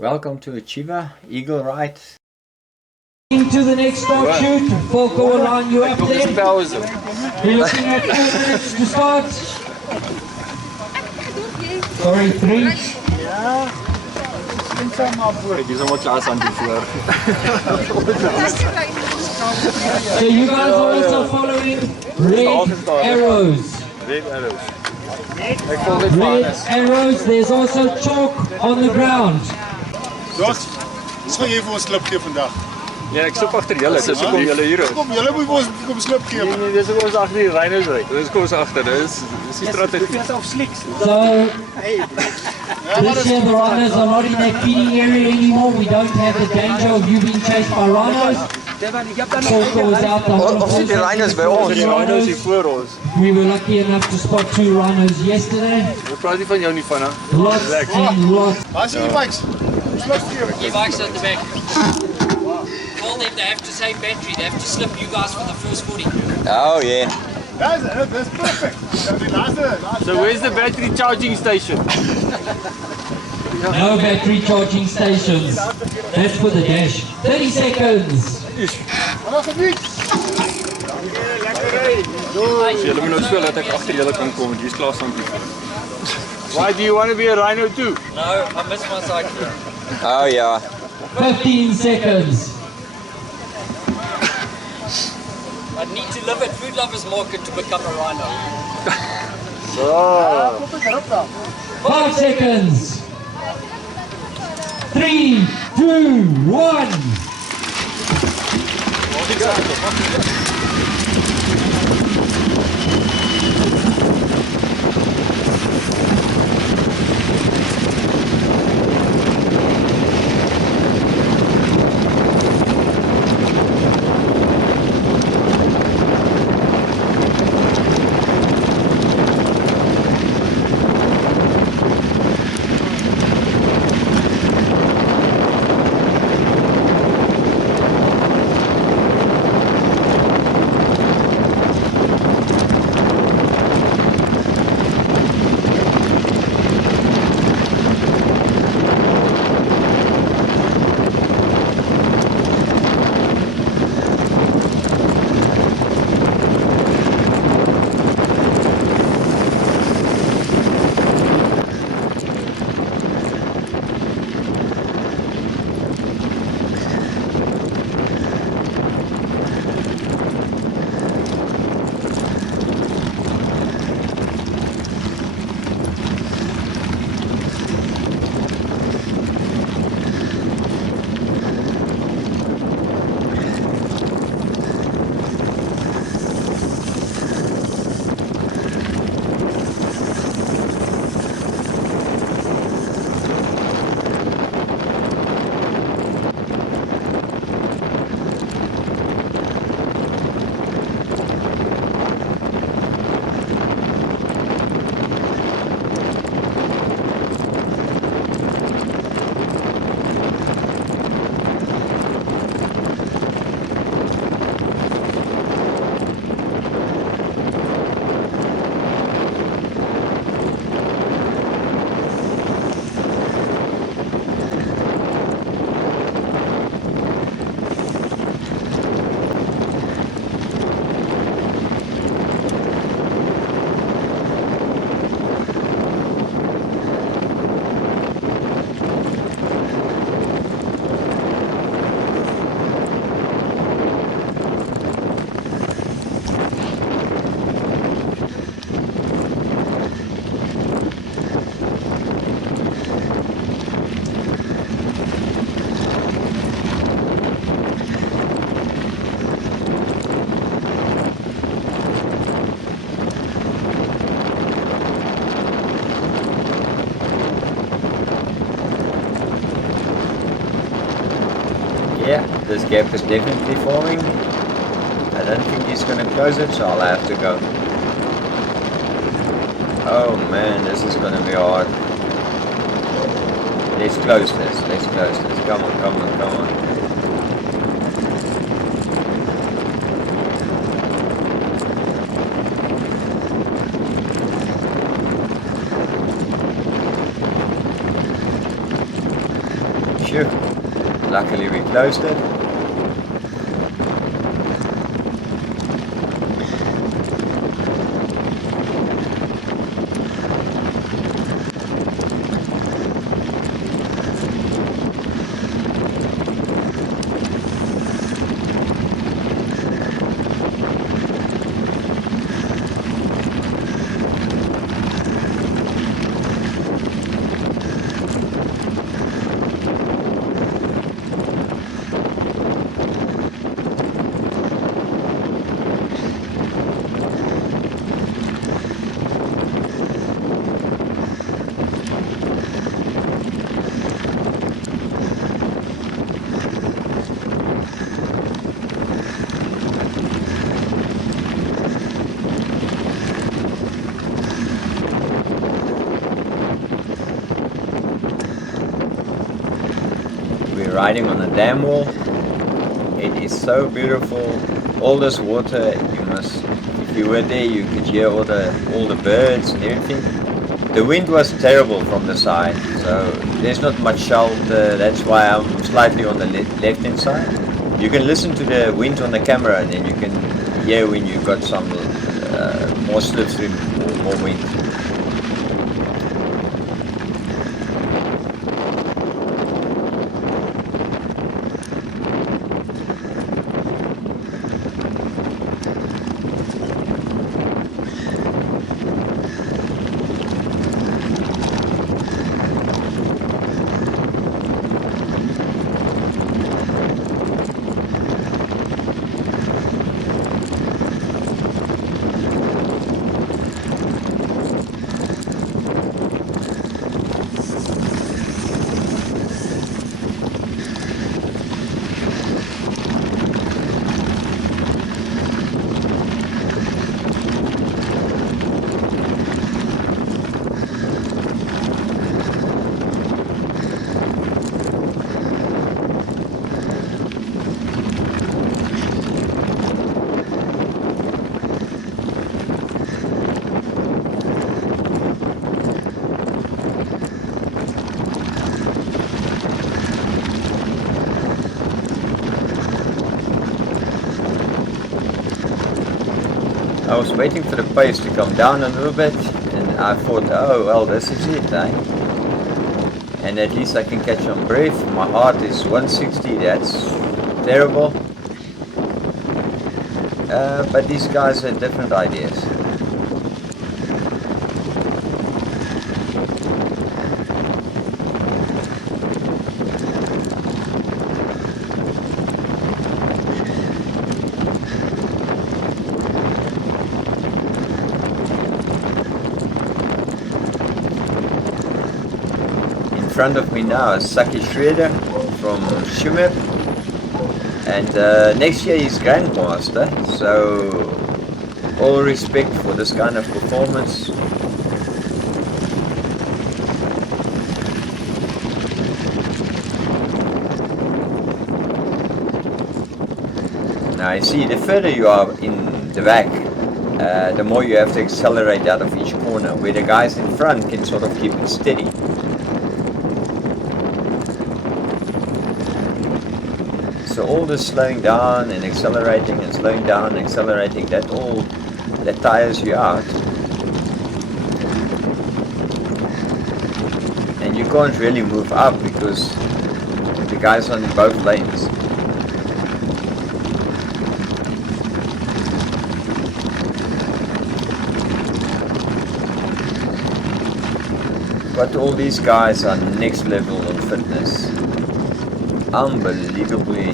Welcome to Otjiwa, Eagle Ride. To the next start shoot, Volko will line you up there. We're looking at 4 minutes to start. Sorry, 3. So you guys are also following red arrows. Red arrows. Red arrows, there's also chalk on the ground. Sal jy vir ons klip gee vandag? Ja, ek soek agter julle, dis hoekom julle hier is. Kom, julle moet ons kom slip gee. Nee, dis hoekom ons agter die Rhinos ry. Dis kom ons agter, dis die strategie. So, this year the rhinos are not in that feeding area anymore. We don't have the danger of you being chased by rhinos. Volko was out the whole Of die Rhinos by ons. Die Rhinos hier voor ons. We were lucky enough to spot 2 rhinos yesterday. Ek praat nie van jou nie van hè. Lots and lots. Waar is die bikes? Your bike's at the back. Tell them they have to save battery, they have to slip you guys for the first 40. Oh yeah. That's perfect. Die laaste. So where's the battery charging station? No battery charging stations. That's for the dash. 30 seconds. Julle moet nou speel dat ek agter julle kan kom, hier's klaar saam. Why do you want to be a Rhino too? No, I missed my cycle. Oh yeah. 15 seconds. I need to live at Food Lovers Market to become a rhino. So, 5 seconds. 3, 2, 1. Yeah, this gap is definitely forming. I don't think he's gonna close it, so I'll have to go. Oh man, this is gonna be hard. Let's close this, let's close this. Come on, come on, come on. Phew. Luckily we closed it. Riding on a dam wall. It is so beautiful. All this water, if you were there, you could hear all the birds and everything. The wind was terrible from the side, so there's not much shelter. That's why I'm slightly on the left hand side. You can listen to the wind on the camera, and then you can hear when you got some more slipstream or more wind. I was waiting for the pace to come down a little bit, and I thought, oh well, this is it, eh? And at least I can catch on breath. My heart is 160, that's terrible. But these guys had different ideas. In front of me now is Saki Schroeder from Shumep, and next year he's Grandmaster, so all respect for this kind of performance. Now you see, the further you are in the back, the more you have to accelerate out of each corner, where the guys in front can sort of keep it steady. So all this slowing down and accelerating and slowing down and accelerating, that tires you out. And you can't really move up because the guys are in both lanes. But all these guys are next level on fitness. Unbelievably,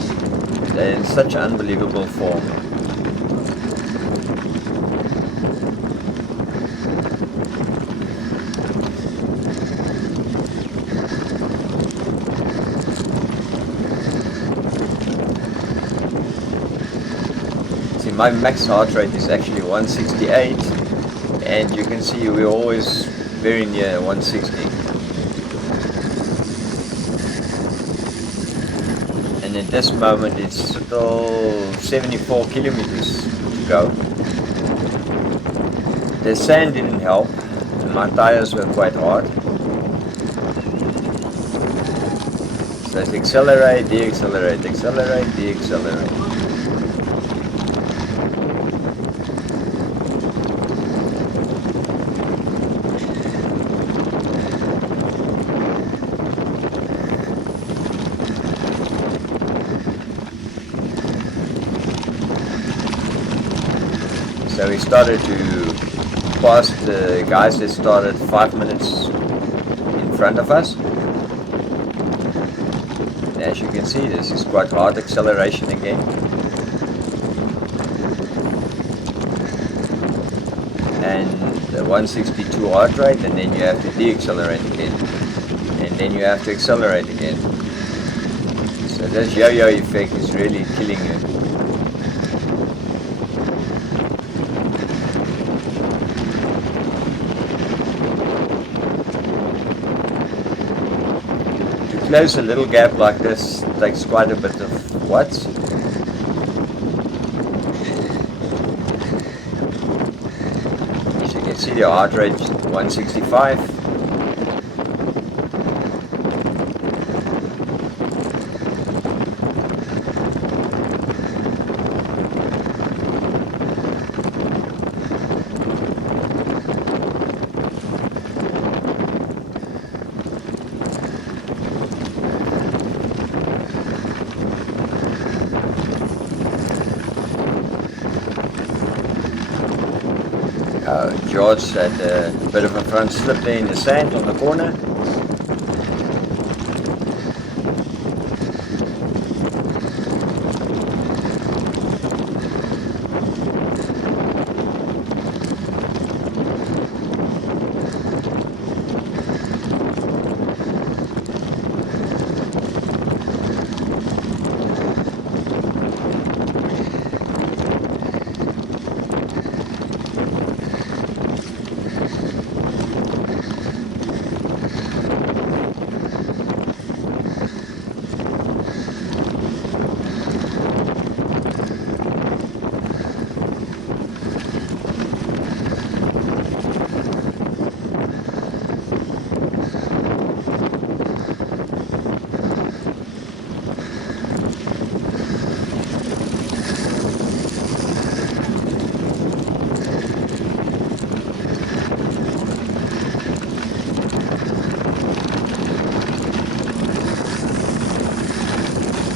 they're in such unbelievable form. See, my max heart rate is actually 168, and you can see we're always very near 160. And at this moment it's still 74 kilometers to go. The sand didn't help, and my tires were quite hard. So it's accelerate, deaccelerate, accelerate, deaccelerate. So we started to pass the guys that started 5 minutes in front of us. As you can see, this is quite hard acceleration again. And the 162 heart rate, and then you have to deaccelerate again. And then you have to accelerate again. So this yo-yo effect is really killing you. Close a little gap like this takes quite a bit of watts. As you can see, the heart rate 165. George had a bit of a front slip there in the sand on the corner.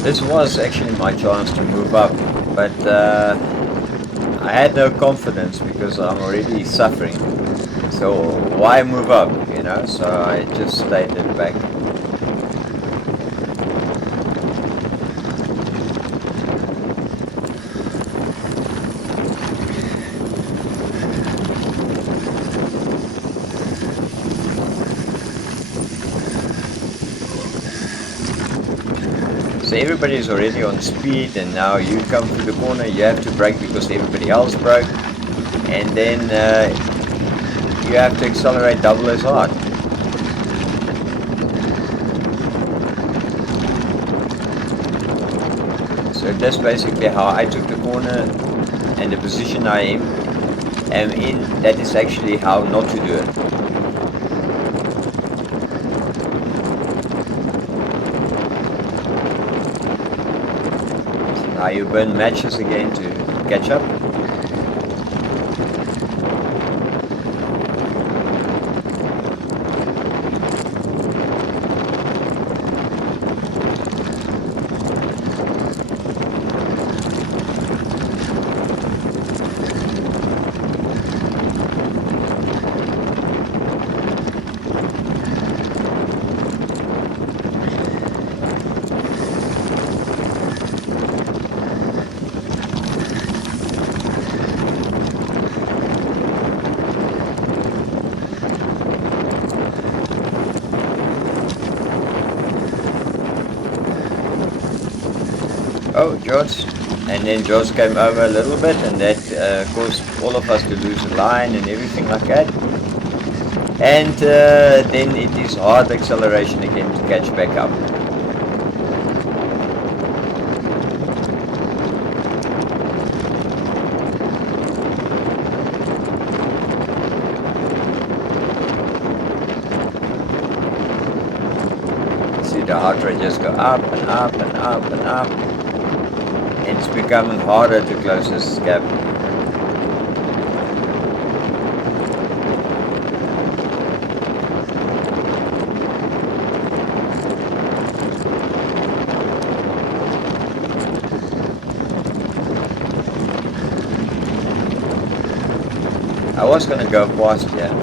This was actually my chance to move up, but I had no confidence because I'm already suffering. So why move up, you know? So I just stayed at the back. So everybody is already on speed, and now you come through the corner, you have to brake because everybody else broke, and then you have to accelerate double as hard. So that's basically how I took the corner, and the position I am in, that is actually how not to do it. Now you burn matches again to catch up. Oh, George. And then George came over a little bit, and that caused all of us to lose a line and everything like that. And then it is hard acceleration again to catch back up. See, the heart rate just go up and up and up and up. And it's becoming harder to close this gap. I was gonna go past here.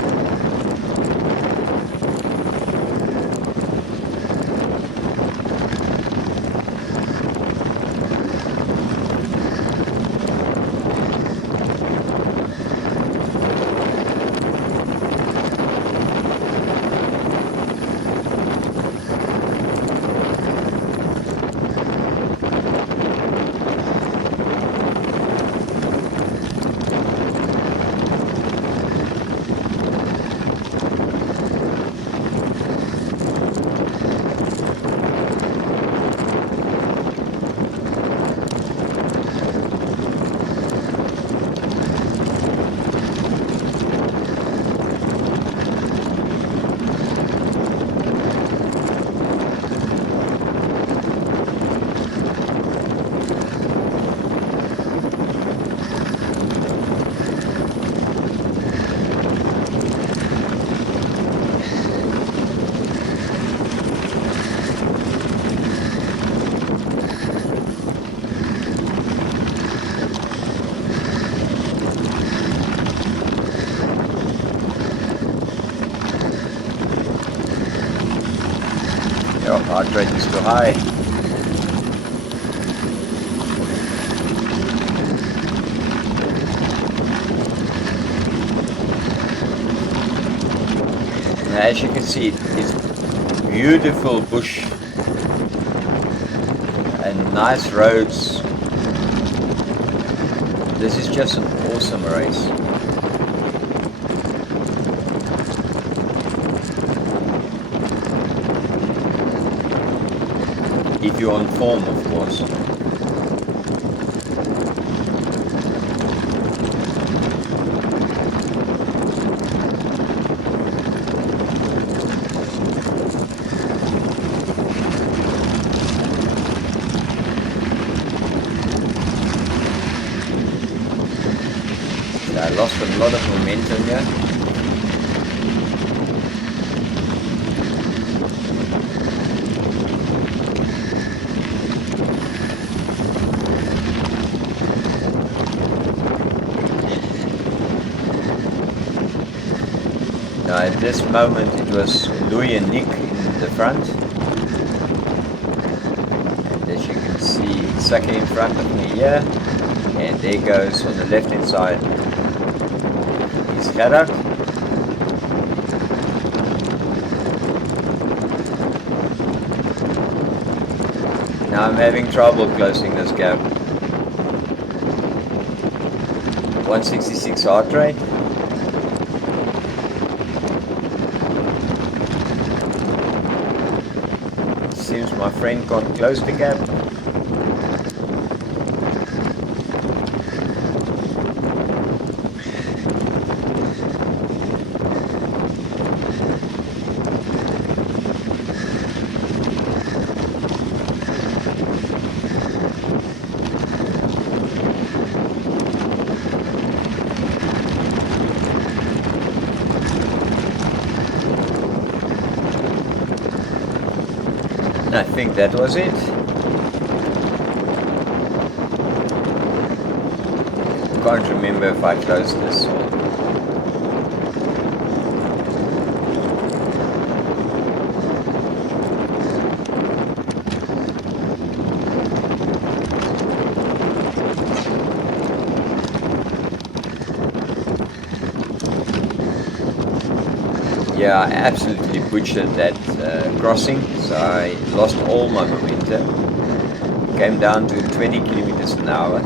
Your heart rate is too high. Now, as you can see, it's beautiful bush and nice roads. This is just an awesome race. If you're on form, of course. So I lost a lot of momentum here. Now at this moment it was Louis and Nick in the front, and as you can see Saki in front of me here, and there goes on the left hand side is Gerard. Now I'm having trouble closing this gap. 166 heart rate. Seems my friend can't close the gap. I think that was it. Can't remember if I closed this one. Yeah, I absolutely butchered that crossing, so I lost all my momentum. Came down to 20 kilometers an hour.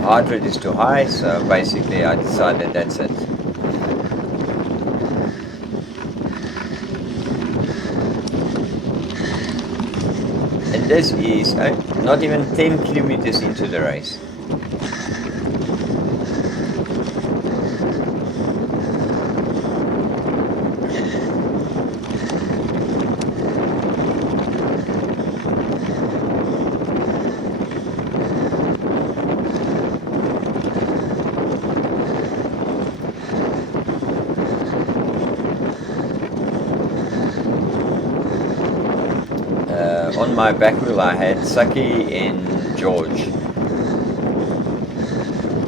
Heart rate is too high, so basically I decided that's it. And this is not even 10 kilometers into the race. on my back wheel I had Saki and George.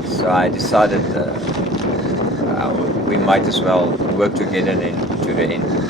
So I decided we might as well work together and to the end.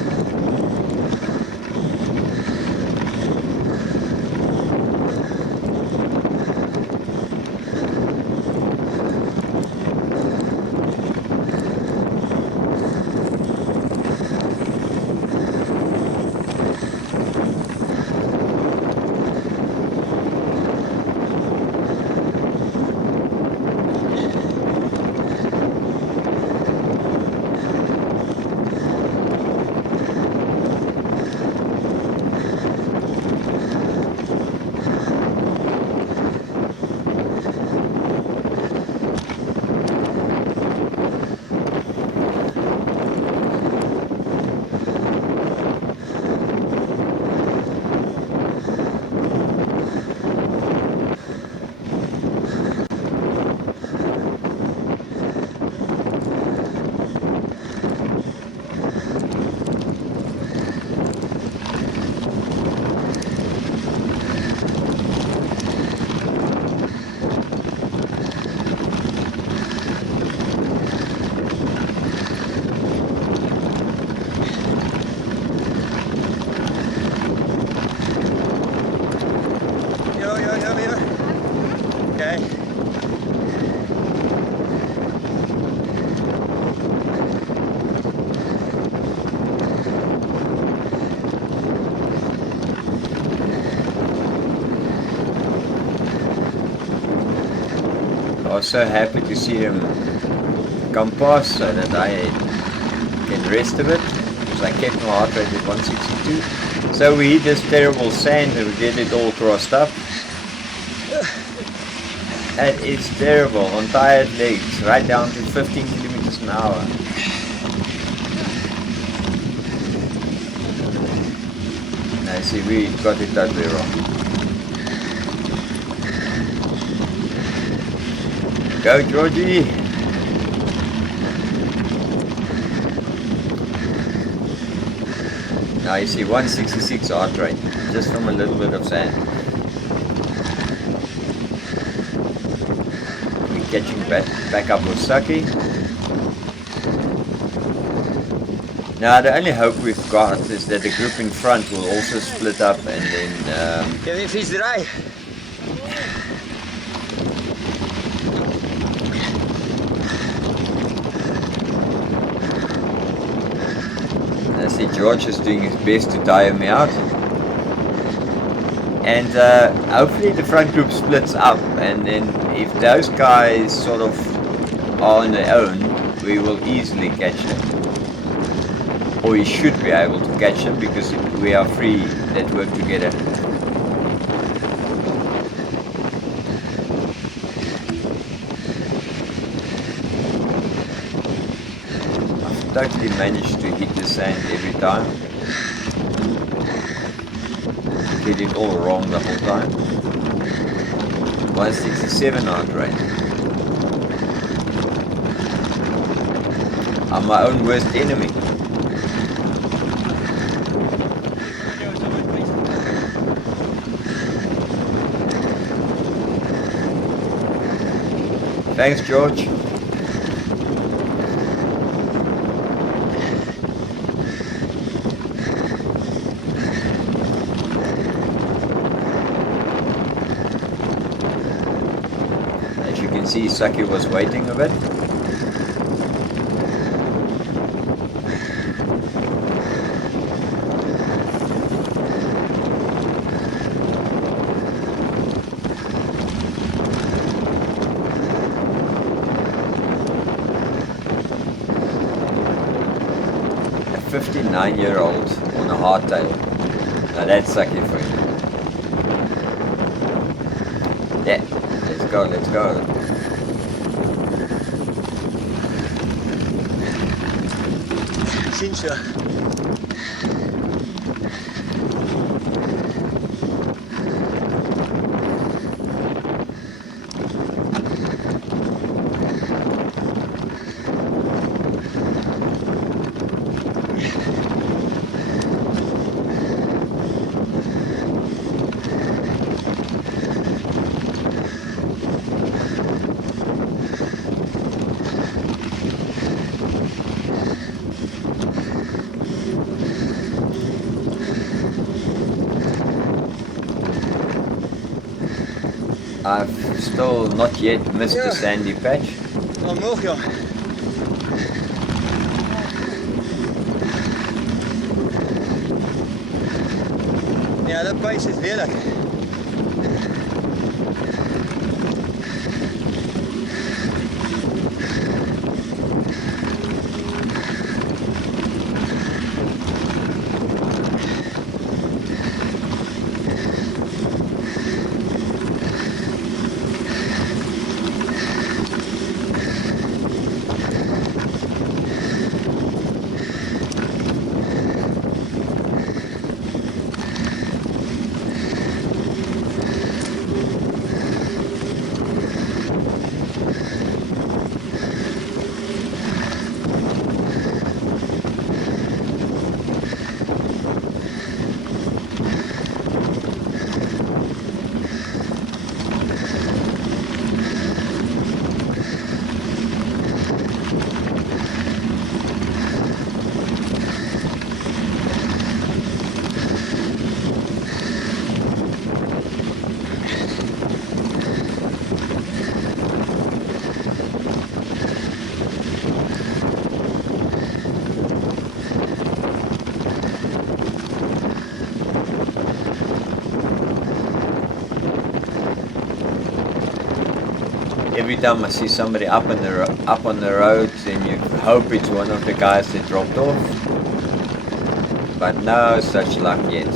I was so happy to see him come past so that I can rest a bit, because I kept my heart rate at 162. So we hit this terrible sand and we get it all crossed up. And it's terrible on tired legs, right down to 15 kilometers an hour. Now see, we got it totally wrong. Go Georgie! Now you see 166 heart rate, just from a little bit of sand. We're catching back up with Saki. Now the only hope we've got is that the group in front will also split up and then I see George is doing his best to tire me out, and hopefully the front group splits up, and then if those guys sort of are on their own, we will easily catch them, or we should be able to catch them, because we are three that work together. Totally managed to hit the sand every time. Get it all wrong the whole time. 167 heart rate. I'm my own worst enemy. Thanks, George. See, Saki was waiting a bit. A 59-year-old on a hardtail. Now that's Saki for you. Yeah, let's go, let's go. Cincha. I've still not yet missed the sandy patch. Nog ja. Ja, dat pace is weer lekker. Every time I see somebody up on the road, then you hope it's one of the guys that dropped off. But no such luck yet.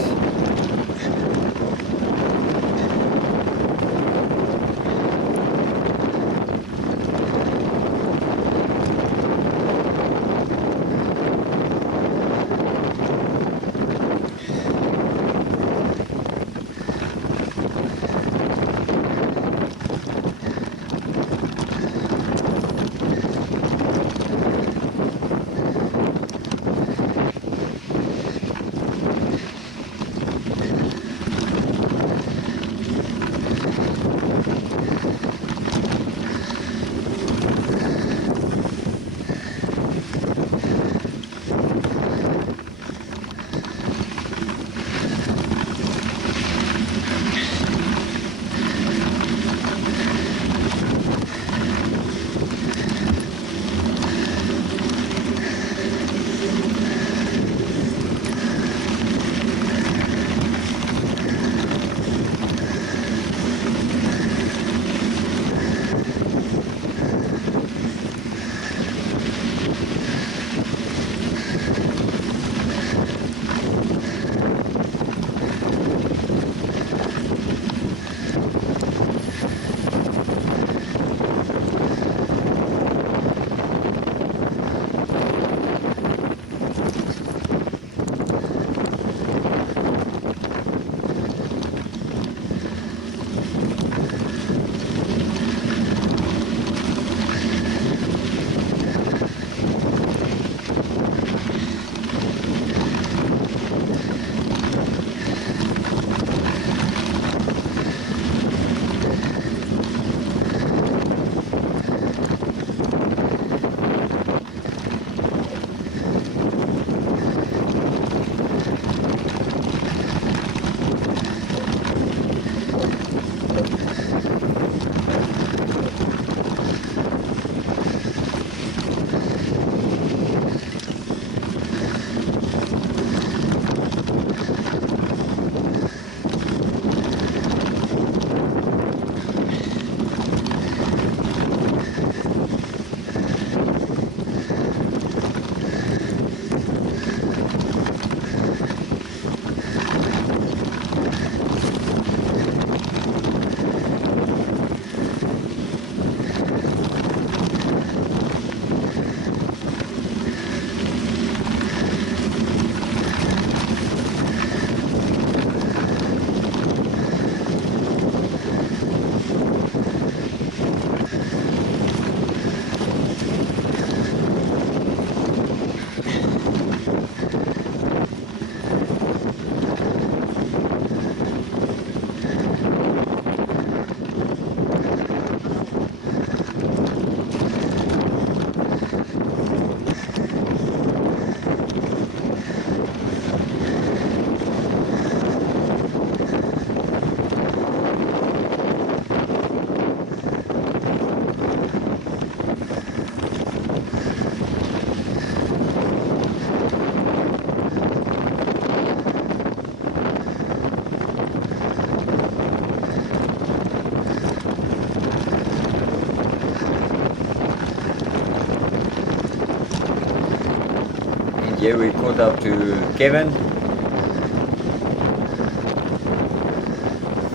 yeah, we caught up to Kevin.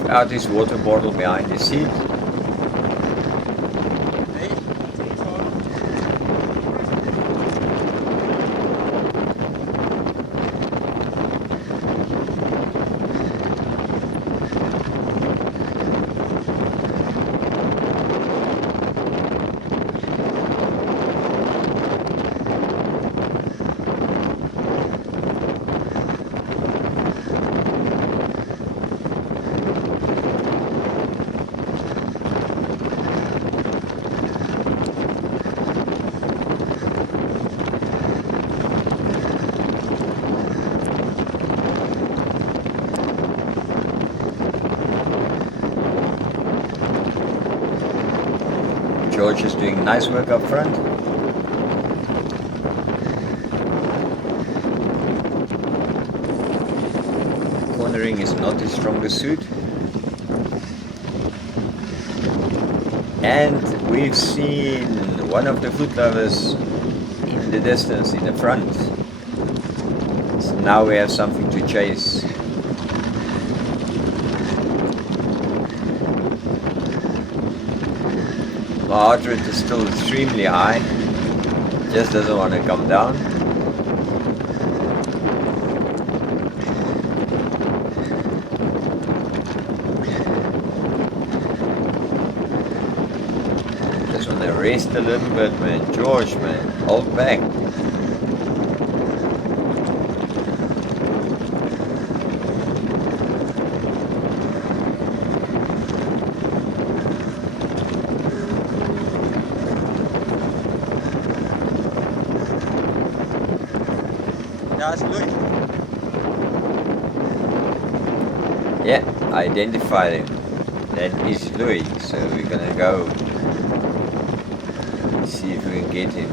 Out his water bottle behind his seat. George is doing nice work up front. Cornering is not his strongest suit. And we've seen one of the foot lovers in the distance, in the front. So now we have something to chase. My heart rate is still extremely high, just doesn't want to come down. Just want to rest a little bit, man. George, man, hold back. Yeah, I identified him. That is Louis, so we're gonna go see if we can get him.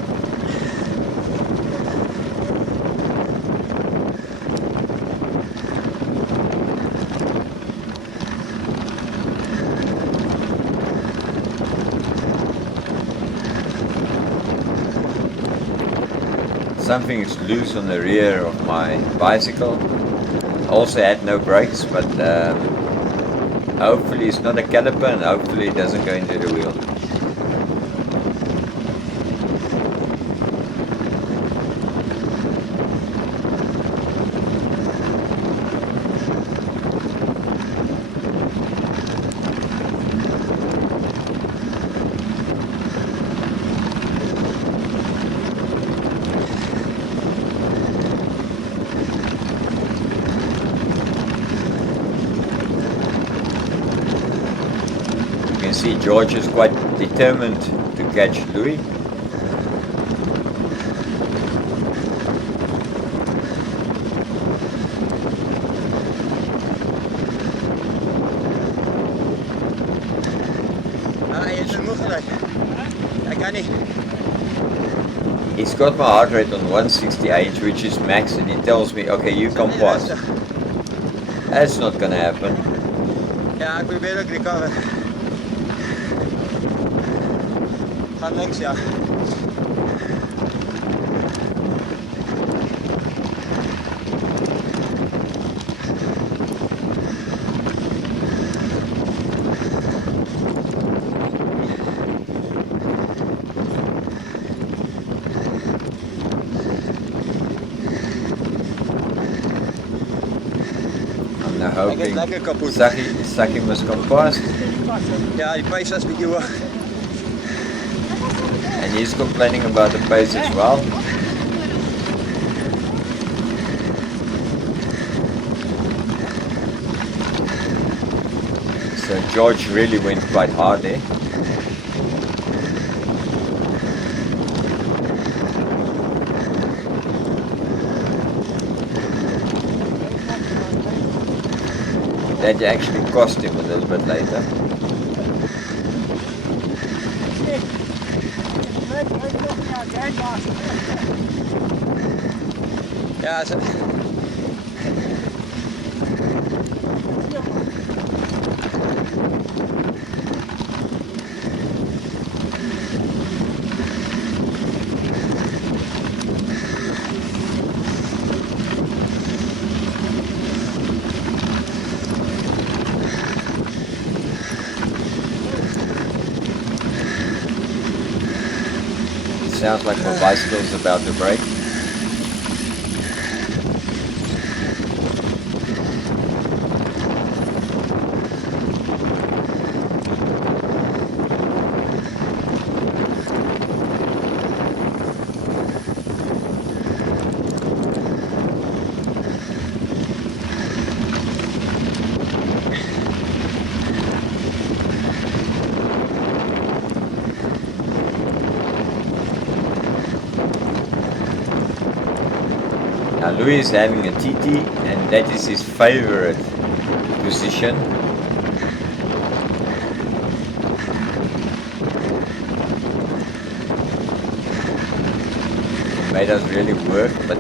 Something is loose on the rear of my bicycle. Also had no brakes, but hopefully it's not a caliper and hopefully it doesn't go into the wheel. See, George is quite determined to catch Louis. He's got my heart rate on 168, which is max, and he tells me, okay, you come past. That's not gonna happen. Ja, ik probeer ook recover. Gaan links, ja. I'm hoping lekker kapot. Saki must come past. Ja, die pace was een beetje hoog. And he's complaining about the pace as well. So George really went quite hard there. That actually cost him a little bit later. Ja, zo. sounds like my bicycle's about to break. Now Louis is having a TT and that is his favorite position. It made us really work, but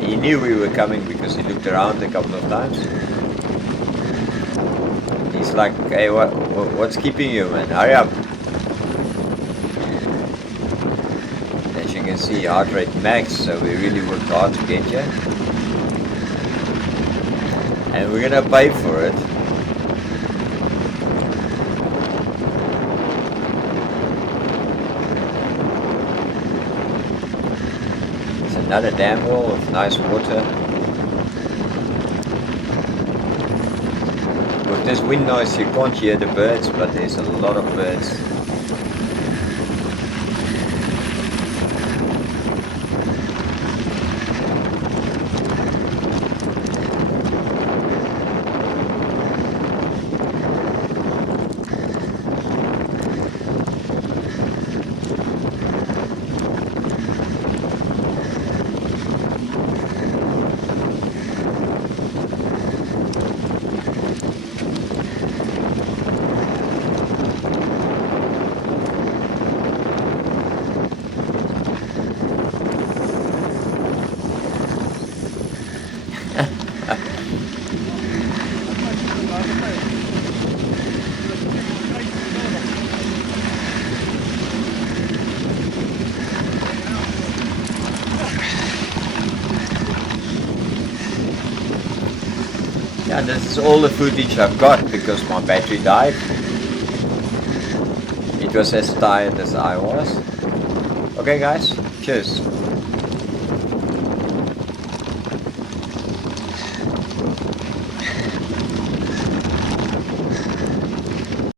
he knew we were coming because he looked around a couple of times. He's like, hey, what's keeping you, man? Hurry up. As you can see, heart rate max, so we really worked hard to get you. And we're gonna pay for it. It's another dam wall of nice water. With this wind noise you can't hear the birds, but there's a lot of birds. Yeah, this is all the footage I've got because my battery died. It was as tired as I was. Okay guys, cheers.